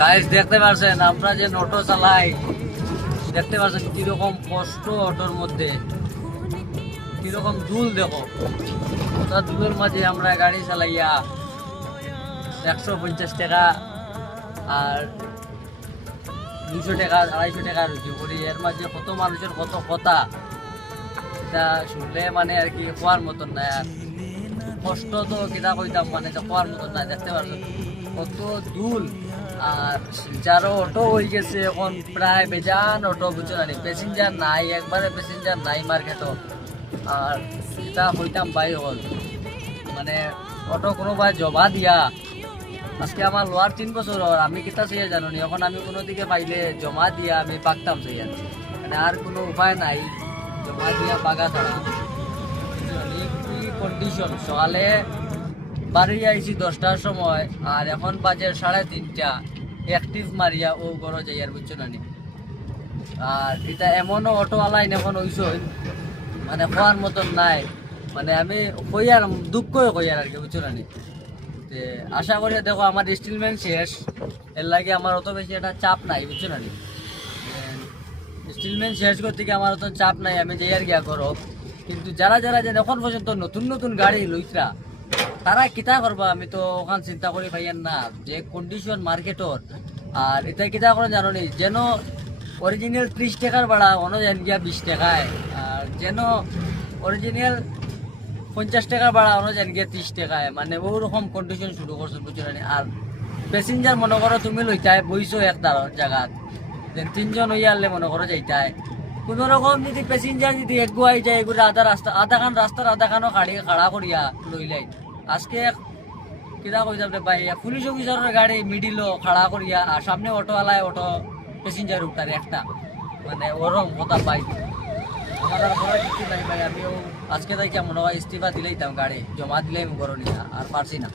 Guys দেখতে পাচ্ছেন আমরা যে অটো চালাই, দেখতে পাচ্ছেন কিরকম কষ্ট অটোর মধ্যে, কিরকম ধুল দেখো। ওটা ধুলের মাঝে আমরা গাড়ি চালাইয়া 150 টাকা আর 200 টাকা 250 টাকা রুজি করি। এর মাঝে কত মানুষের কত কথা, এটা শুনলে মানে আর কি হওয়ার মতন নাই। আর কষ্ট তো কিনা কইতাম, মানে হওয়ার মতন নাই। দেখতে পাচ্ছেন কত ধুল। আর যারও অটো হয়ে গেছে এখন প্রায় বেজান অটো, বুঝছো না, প্যাসেঞ্জার নাই, একবারে প্যাসেঞ্জার নাই মার্কেটও। আর এটা হইতাম ভাই হল মানে অটো কোনো ভাই জবা দিয়া আজকে আমার লোয়ার 3 বছর ওর, আমি কিতা চাইয়া জানো নি। এখন আমি কোনো দিকে পাইলে জমা দিয়া আমি পাকতাম চাইয়া, মানে আর কোনো উপায় নাই জমা দিয়া পাকা ছাড়া। কি কন্ডিশন, সকালে বাড়ি আইছি 10টার সময় আর এখন বাজে 3:30, অ্যাক্টিভ মারিয়া ও ঘরে যাই আর, বুঝছো না নি। আর এটা এমনও অটোওয়ালাইন এখন হইছ মানে হওয়ার মতন নাই, মানে আমি কইয়ার দুঃখ কইয়ার আর কি, বুঝছো না নি। আশা করি দেখো আমার ইনস্টলমেন্ট শেষ, এর লাগে আমার অত বেশি একটা চাপ নাই, বুঝছো না নি। ইনস্টলমেন্ট শেষ করতে গিয়ে আমার অত চাপ নাই, আমি যাই আর গিয়া করো। কিন্তু যারা যারা যে এখন পর্যন্ত নতুন নতুন গাড়ি লইতরা, তারা কিতা করবা আমি তো ওখান চিন্তা করি পাইয়েন না, যে কন্ডিশন মার্কেটর। আর এটা কিতা করে জানো নি, যেন অরিজিনাল 30 টাকার ভাড়া অন্য যেন গিয়া 20 টাকায়, আর যেন অরিজিনাল 50 টাকার ভাড়া অন্য যেন গিয়া 30 টাকায়, মানে ওরকম কন্ডিশন শুরু করছো, বুঝছো না। আর প্যাসেঞ্জার মনে করো তুমি লইতাই বইছো এক জায়গাত, যে 3 জন হইয়া আনলে মনে করো যাইতাই কোন রকম যদি প্যাসেঞ্জার যদি এগুয়াই যায়, এগুলো আধা রাস্তার আধা খানো খাড়া করিয়া লইলাই। আজকে কিতা কই যাবে ভাই, পুলিশ অফিসারের গাড়ি মিডিলও খাড়া করিয়া, আর সামনে অটোওয়ালায় অটো প্যাসেঞ্জার উঠার একটা, মানে ওরকম কথা পাই। আমার আর করার কিছু নাই ভাই, আমিও আজকে তাই মনে হয় ইস্তিফা দিলেইতাম, গাড়ি জমা দিলেই আমি করো নিয়া আর পারছি না।